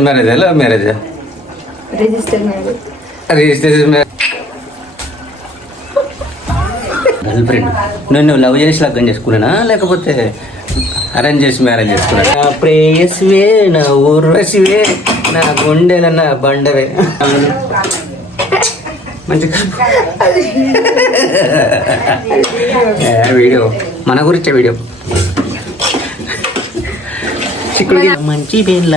మ్యారేజా లవ్ మ్యారేజా register marriage girlfriend నన్ను లవ్ చేసి లగ్గం చేసుకున్నానా? లేకపోతే అరేంజ్ చేసి మ్యారేజ్ చేసుకున్నా నా ప్రేయస్వే నా ఊర్వశివే నా గుండెల నా బండవే. మంచిగా ఏ, వీడియో. మన గురించే వీడియో. చిక్కుడు మంచి బేన్ల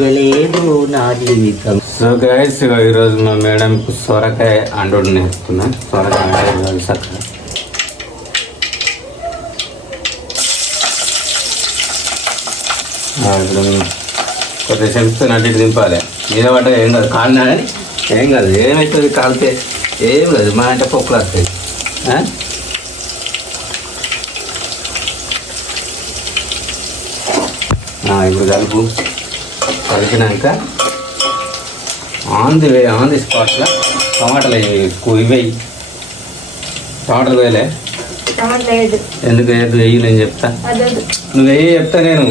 లేదు నా జీవితం. సో గైస్ ఈరోజు మా మేడంకు సొరకాయ అండోడు నేర్పుతున్నా. సొరకాయ అండోడు చక్కగా ఆ, ఇప్పుడు కొద్దిగా చెంపుతో నటి దింపాలి. మీద పడ్డ ఏం కాదు. కాలినా కానీ ఏం కాదు. ఏమవుతుంది కాలితే ఏం లేదు మా అంటే పొక్కులు వస్తాయి. ఇప్పుడు కలుపు. కలిపినాక on the way on the స్పాట్లో టమాటాలు ఇవేయి టమాటాలు వేయలే ఎందుకు వేయద్దు? వెయ్యి నేను చెప్తా. నువ్వు వెయ్యి చెప్తా నేను.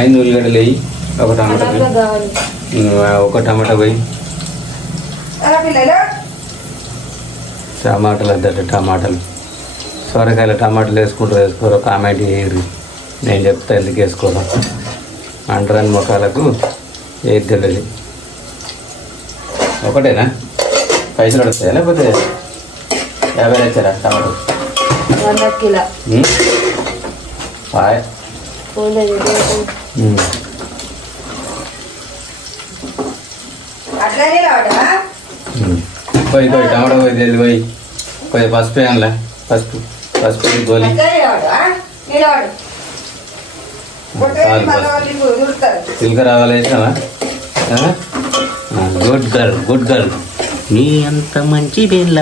ఐదు ఉల్లిగడ్డలు వెయ్యి ఒక టమాటా ఒక టమాటా వెయ్యి టమాటాలు వద్దట టమాటాలు. సొరకాయలు టమాటాలు వేసుకుంటారు వేసుకోరు? కామెంట్ చేయరు నేను చెప్తా ఎందుకు వేసుకోరు? అంటరాని ముఖాలకు ఏది తెలియదు ఒకటేనా? పైసలు వస్తాయా లేకపోతే యాభై వచ్చారా టమాటో. వంద కిలో. పోయి. పోయి టమాటో పోయి తెలియదు పోయి. పోయి పసుపు వేయాలి పసుపు పసుపు గోలి రావాలి గుడ్ గర్ల్ గుడ్ గర్ల్ నీ అంత మంచి బెల్ల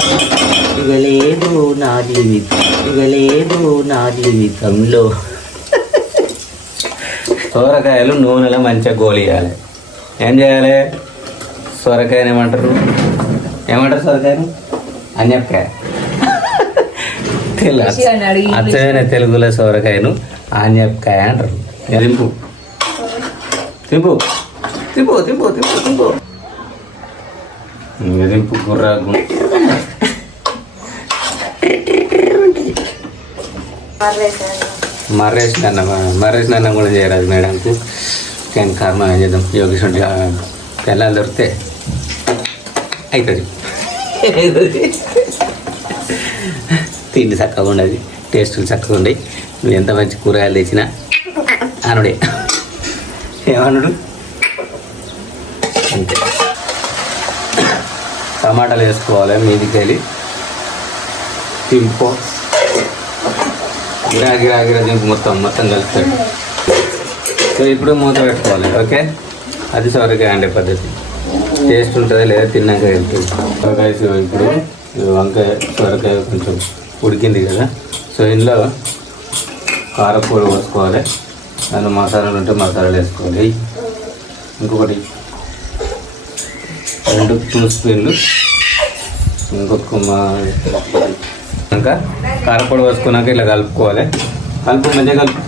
ఇక లేదు నా జీవితం ఇక లేదు నా జీవితంలో. సోరకాయలు నూనెలో మంచిగా గోలియాలి ఏం చేయాలి? సొరకాయని ఏమంటారు? ఏమంటారు సొరకాయను? అడిగి అచ్చమైన తెలుగులో సొరకాయను ఆన్యపకాయ అంటారు. తింపు? తింపు. తింపు తింపు తింపు ఇక దింపు గుర్రా మర్రేష్ నాన్న మర్రేష్ నాన్న కూడా చేయరాదు మేడంకు. కానీ కర్మ ఏం చేద్దాం? యోగేష్ ఉంటే పిల్లలు దొరికితే అవుతుంది తిండి చక్కగా ఉండదు టేస్టులు చక్కగా ఉండయి. నువ్వు ఎంత మంచి కూరగాయలు తెచ్చినా అనుడే. ఏమనుడు అంతే. టమాటాలు వేసుకోవాలి మీదికి వెళ్ళి తింపో. గిరా గిరా గిరా దింపు మొత్తం మొత్తం కలుపుతాడు. సో ఇప్పుడు మూత పెట్టుకోవాలి ఓకే? అది సొరకాయ అండే పద్ధతి. టేస్ట్ ఉంటుంది లేదా తిన్నాక వెళ్తుంది సొరకాయ ఇప్పుడు వంకాయ సొరకాయ కొంచెం ఉడికింది కదా. సో ఇందులో కారపూర పోసుకోవాలి. దాని మసాలాలు ఉంటే మసాలాలు వేసుకోవాలి. ఇంకొకటి రెండు టూ స్పూన్లు ఇంకొక ఇంకా కారపొడి వేసుకున్నాక ఇలా కలుపుకోవాలి. కలుపు మంచిగా కలుపు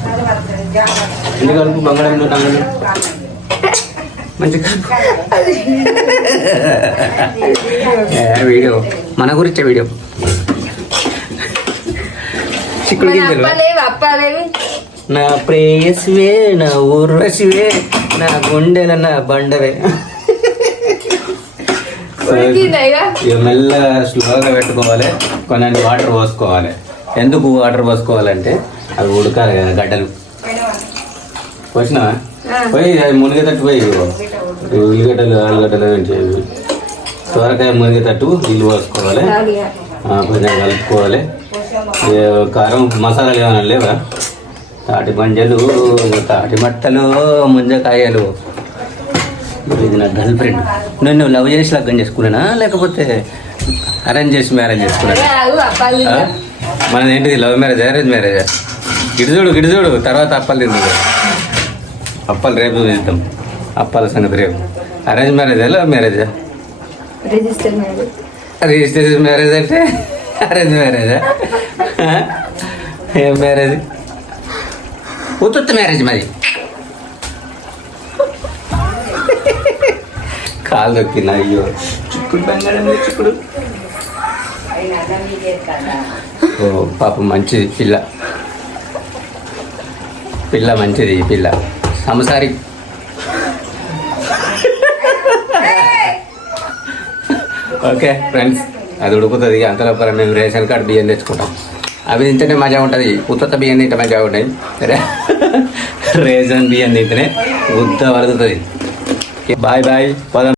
ఎందుకు కలుపు బంగాళం నల్లలు మంచిగా కలుపు. వీడియో. మన గురించే వీడియో. చిక్కుడు గింజలు. అప్పలేవి అప్పలేవి నా ప్రేయస్వే నా ఊర్వశివే నా గుండెల నా బండవే. మెల్లగా స్లోగా పెట్టుకోవాలి కొన్ని వాటర్ పోసుకోవాలి. ఎందుకు వాటర్ పోసుకోవాలంటే అవి ఉడకాలి కదా గడ్డలు. పోసినావా? పోయి అవి మునిగేటట్టు పోయి ఉల్లిగడ్డలు ఆలుగడ్డలు. సొరకాయ మునిగేటట్టు నీళ్ళు పోసుకోవాలి. కొంచెం కలుపుకోవాలి. కారం మసాలాలు ఏమైనా లేవా? తాటి పంజలు తాటి మట్టలు ముంజకాయలు. ఇది నా గర్ల్ ఫ్రెండ్. నేను లవ్ చేసి లగ్గం చేసుకున్నానా? లేకపోతే అరేంజ్ చేసి మ్యారేజ్ చేసుకున్నానా? మనది ఏంటిది? లవ్ మ్యారేజ్ అరేంజ్ మ్యారేజా? ఇటు చూడు ఇటు చూడు. తర్వాత అప్పాలు తిందు. అప్పాలు రేపు చూద్దాం అప్పాల సంగతి రేపు. అరేంజ్ మ్యారేజా లవ్ మ్యారేజా? రిజిస్టర్ మ్యారేజ్ రిజిస్ట్రేషన్ మ్యారేజ్ అంటే? అరేంజ్ మ్యారేజా ఏం మ్యారేజ్ ఉత్తుత్త మ్యారేజ్ మరి. కాలు దొక్కింది అయ్యో. చిక్కుడు బంగారం చిక్కుడు. ఓ పాప మంచిది పిల్ల. పిల్ల మంచిది ఈ పిల్ల. సంసారి ఓకే ఫ్రెండ్స్ అది ఉడుకుతుంది. అంతలోపల మేము రేషన్ కార్డు బియ్యం తెచ్చుకుంటాం. అవి తింటేనే మజా ఉంటుంది. ఉత్త బియ్యం తింటే మజా ఉంటాయి రేషన్ బియ్యం తింటేనే ఉత్త వరుగుతుంది బాయ్ బాయ్ పదం